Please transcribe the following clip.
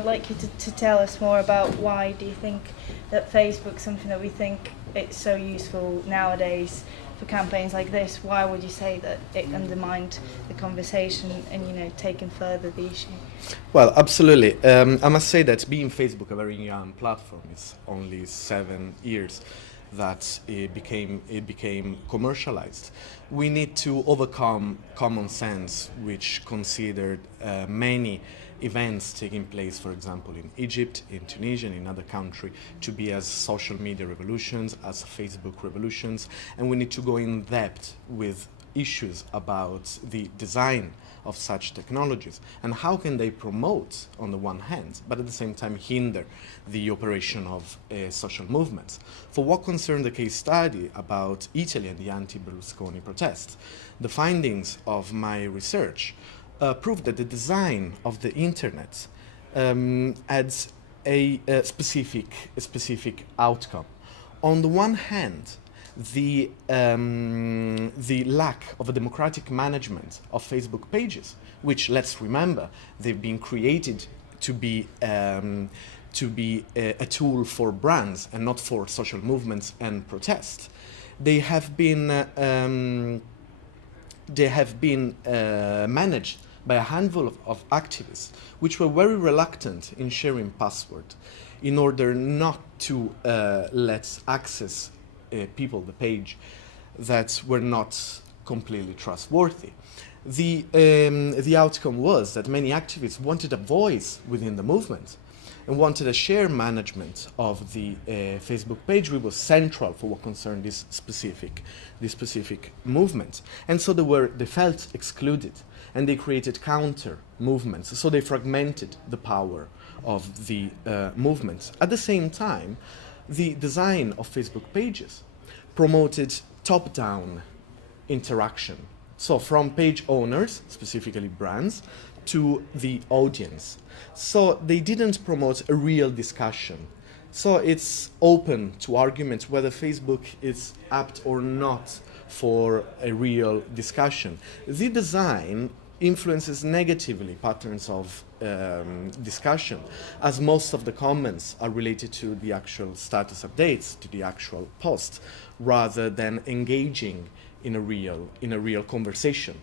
I'd like you to tell us more about why do you think that Facebook, something that we think it's so useful nowadays for campaigns like this, why would you say that it undermined the conversation and, you know, taken further the issue? Well, absolutely. I must say that being Facebook a very young platform, it's only 7 years that it became commercialized. We need to overcome common sense, which considered many events taking place, for example, in Egypt, in Tunisia, and in other countries, to be as social media revolutions, as Facebook revolutions, and we need to go in depth with issues about the design of such technologies and how can they promote on the one hand but at the same time hinder the operation of social movements. For what concerned the case study about Italy and the anti-Berlusconi protests, the findings of my research proved that the design of the internet adds a specific outcome. On the one hand, the lack of a democratic management of Facebook pages, which, let's remember, they've been created to be a tool for brands and not for social movements and protests. They have been managed by a handful of activists, which were very reluctant in sharing password in order not to let access people the page that were not completely trustworthy. The outcome was that many activists wanted a voice within the movement and wanted a shared management of the Facebook page, which was central for what concerned this specific movement. And so they felt excluded, and they created counter movements. So they fragmented the power of the movements. At the same time, the design of Facebook pages promoted top-down interaction. So from page owners, specifically brands, to the audience. So they didn't promote a real discussion. So it's open to argument whether Facebook is apt or not for a real discussion. The design influences negatively patterns of discussion, as most of the comments are related to the actual status updates, to the actual post, rather than engaging in a real conversation.